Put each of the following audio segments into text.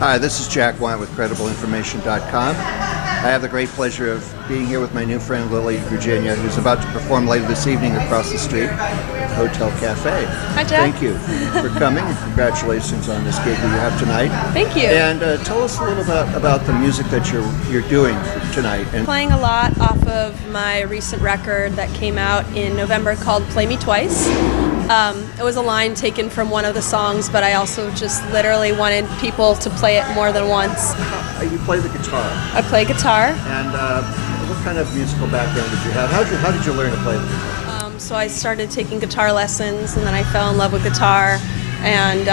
Hi, this is Jack Wine with CredibleInformation.com. I have the great pleasure of being here with my new friend Lily Virginia, who's about to perform later this evening across the street at Hotel Cafe. Hi, Jack. Thank you for coming, and congratulations on this gig that you have tonight. Thank you. And tell us a little about the music that you're doing tonight. And Playing a lot off of my recent record that came out in November called Play Me Twice. It was a line taken from one of the songs, but I also just literally wanted people to play it more than once. you play the guitar. I play guitar. And what kind of musical background did you have? How did you learn to play the guitar? So I started taking guitar lessons, and then I fell in love with guitar, and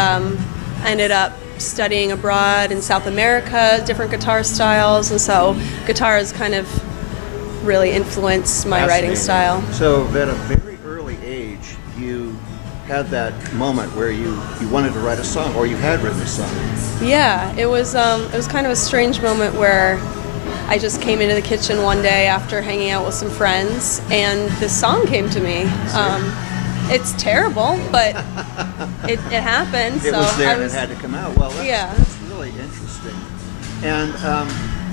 ended up studying abroad in South America, different guitar styles, and so guitar has kind of really influenced my writing style. So at a very early age, you had that moment where you wanted to write a song, or you had written a song. Yeah, it was kind of a strange moment where I just came into the kitchen one day after hanging out with some friends, and this song came to me. It's terrible, but it happened. It was there and it had to come out. Well, that's really interesting. And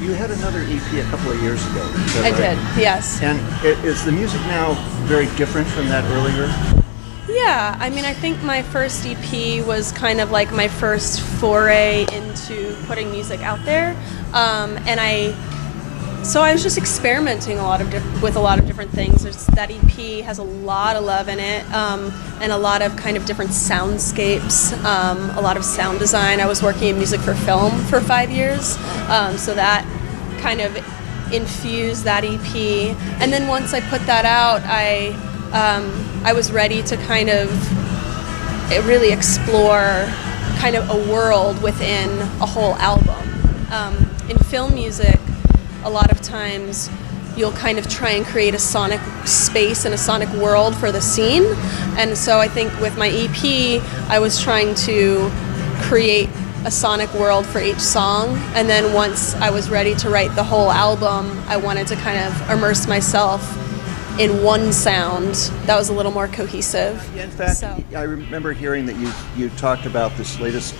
you had another EP a couple of years ago. Is that I right? did, yes. And is the music now very different from that earlier? Yeah, I mean, I think my first EP was kind of like my first foray into putting music out there, so I was just experimenting with a lot of different things. That EP has a lot of love in it, and a lot of kind of different soundscapes, a lot of sound design. I was working in music for film for 5 years, so that kind of infused that EP. And then once I put that out, I was ready to kind of really explore kind of a world within a whole album. In film music, a lot of times you'll kind of try and create a sonic space and a sonic world for the scene. And so I think with my EP, I was trying to create a sonic world for each song. And then once I was ready to write the whole album, I wanted to kind of immerse myself in one sound that was a little more cohesive. Yeah, in fact, I remember hearing that you talked about this latest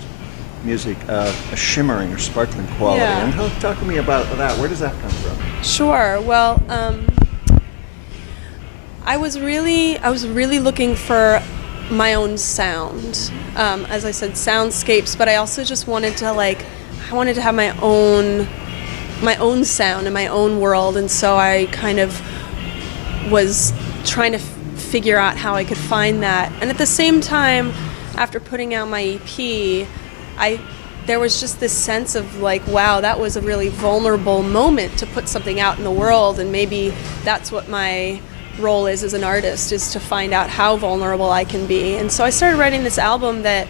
music, a shimmering or sparkling quality. Yeah. And talk to me about that. Where does that come from? Sure. Well, I was really looking for my own sound. As I said, soundscapes, but I also just wanted to have my own sound and my own world, and so I kind of was trying to figure out how I could find that. And at the same time, after putting out my EP, there was just this sense of like, wow, that was a really vulnerable moment to put something out in the world, and maybe that's what my role is as an artist, is to find out how vulnerable I can be. And so I started writing this album that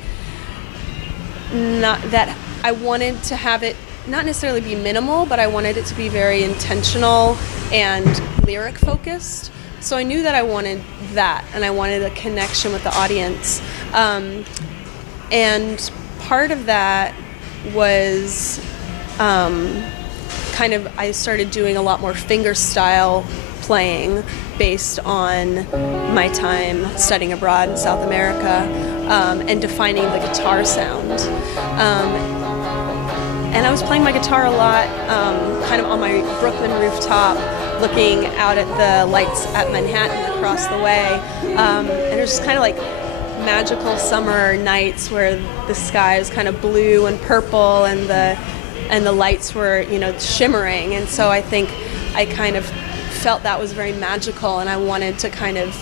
I wanted to have it not necessarily be minimal, but I wanted it to be very intentional and lyric focused. So I knew that I wanted that, and I wanted a connection with the audience. And part of that was I started doing a lot more fingerstyle playing based on my time studying abroad in South America, and defining the guitar sound. And I was playing my guitar a lot, kind of on my Brooklyn rooftop, looking out at the lights at Manhattan across the way. And it was just kind of like magical summer nights where the sky is kind of blue and purple, and the lights were, shimmering. And so I think I kind of felt that was very magical, and I wanted to kind of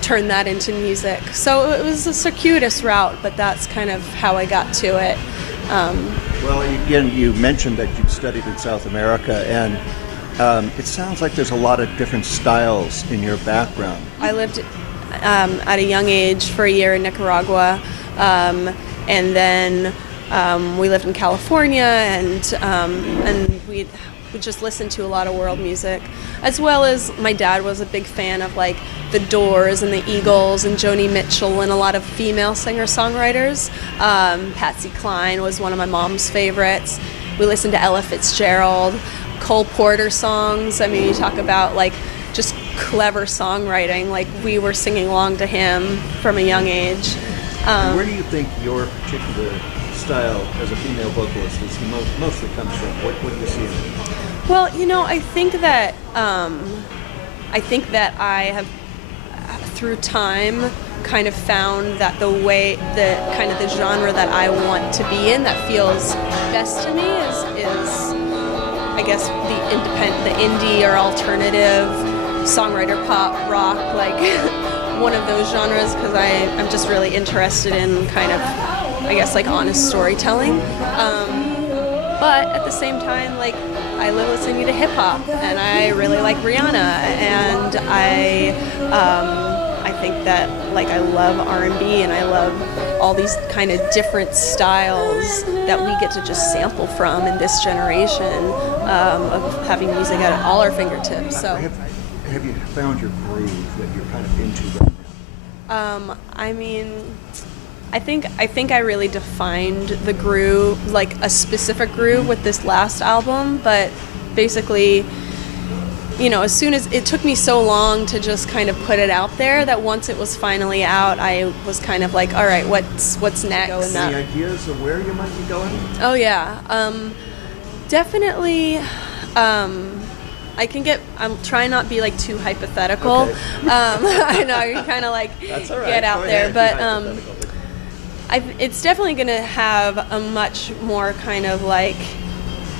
turn that into music. So it was a circuitous route, but that's kind of how I got to it. Well, again, you mentioned that you studied in South America, and it sounds like there's a lot of different styles in your background. I lived at a young age for a year in Nicaragua, and then we lived in California, and we just listened to a lot of world music, as well as my dad was a big fan of like the Doors and the Eagles and Joni Mitchell and a lot of female singer-songwriters. Patsy Cline was one of my mom's favorites. We listened to Ella Fitzgerald, Cole Porter songs. I mean, you talk about like just clever songwriting. Like, we were singing along to him from a young age. And where do you think your particular style as a female vocalist is mostly comes from? What do you see in it? Well, I think that I have, through time, kind of found that the genre that I want to be in, that feels best to me, is I guess the indie or alternative songwriter pop rock, like one of those genres, because I'm just really interested in kind of, I guess, like honest storytelling. But at the same time, like, I live listening to hip hop, and I really like Rihanna, and I think that, like, I love R&B, and I love all these kind of different styles that we get to just sample from in this generation of having music at all our fingertips. So, have you found your groove that you're kind of into right now? I mean, I think I really defined the groove, like a specific groove, with this last album, but basically, as soon as it took me so long to just kind of put it out there, that once it was finally out, I was kind of like, all right, what's next? Any ideas of where you might be going? Oh yeah, definitely. I'm trying not to be like too hypothetical. Okay. I know you kind of like That's all right. get out Go there, ahead, but it's definitely going to have a much more kind of like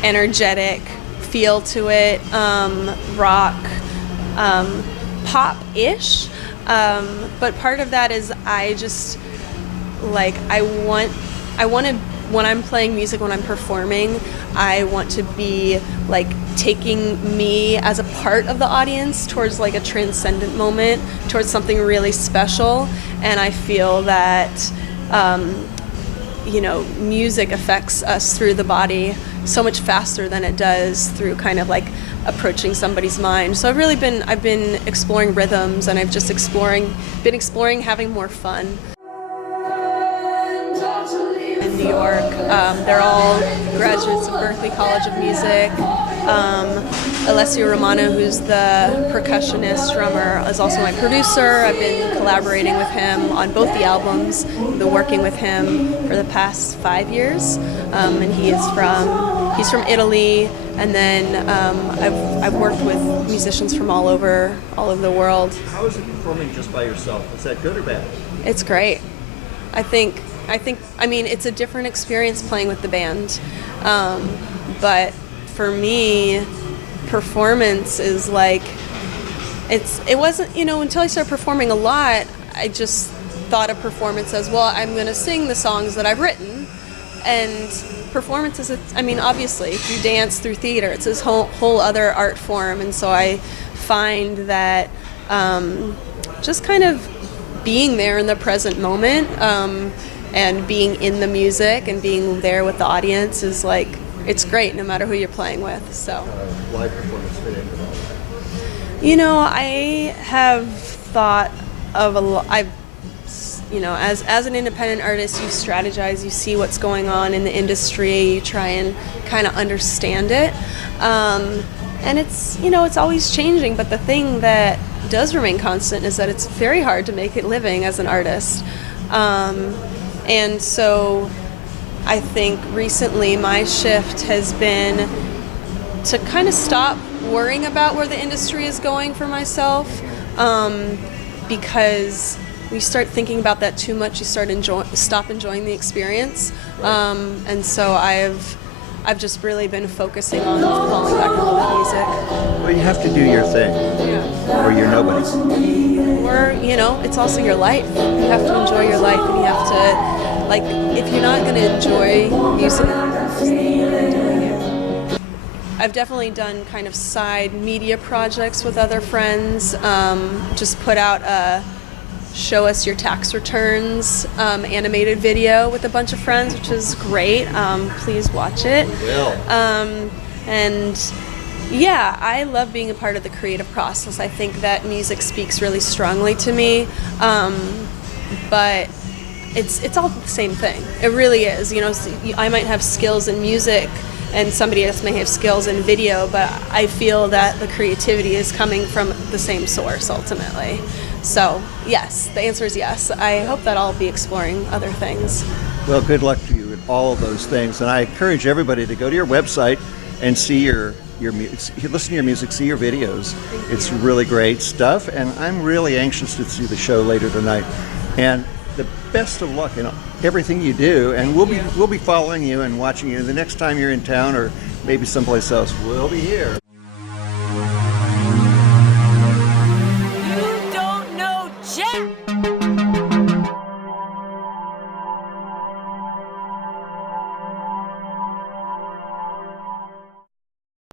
energetic feel to it, rock, pop-ish. But part of that is I just like I want to, when I'm playing music, when I'm performing, I want to be like taking me as a part of the audience towards like a transcendent moment, towards something really special. And I feel that music affects us through the body so much faster than it does through kind of like approaching somebody's mind. So I've been exploring rhythms, and I've just been exploring having more fun. In New York, they're all graduates of Berklee College of Music. Alessio Romano, who's the percussionist, drummer, is also my producer. I've been collaborating with him on both the albums. I've been working with him for the past 5 years, and he's from Italy. And then I've worked with musicians from all over the world. How is it performing just by yourself? Is that good or bad? It's great. I mean, it's a different experience playing with the band, but for me, performance is like, it wasn't, until I started performing a lot, I just thought of performance as, well, I'm going to sing the songs that I've written, and performance is, obviously, if you dance through theater, it's this whole other art form, and so I find that just kind of being there in the present moment, and being in the music and being there with the audience is like, it's great no matter who you're playing with. So live performance fit into all that? I have thought of as an independent artist, you strategize, you see what's going on in the industry, you try and kind of understand it, and it's always changing, but the thing that does remain constant is that it's very hard to make a living as an artist. And so I think recently my shift has been to kind of stop worrying about where the industry is going for myself, because we start thinking about that too much, you stop enjoying the experience. And so I've just really been focusing on falling back in love with music. Well, you have to do your thing, Yeah. or you're nobody. Or, it's also your life. You have to enjoy your life, and you have to, like, if you're not going to enjoy music, there's no point in doing it. I've definitely done kind of side media projects with other friends. Just put out a Show Us Your Tax Returns animated video with a bunch of friends, which is great. Please watch it. We will. And yeah, I love being a part of the creative process. I think that music speaks really strongly to me, but it's all the same thing. It really is. I might have skills in music, and somebody else may have skills in video, but I feel that the creativity is coming from the same source ultimately. So yes, the answer is yes. I hope that I'll be exploring other things. Well, good luck to you in all of those things. And I encourage everybody to go to your website and see your listen to your music, see your videos. It's really great stuff, and I'm really anxious to see the show later tonight. And the best of luck in everything you do, and we'll be following you and watching you the next time you're in town or maybe someplace else. We'll be here.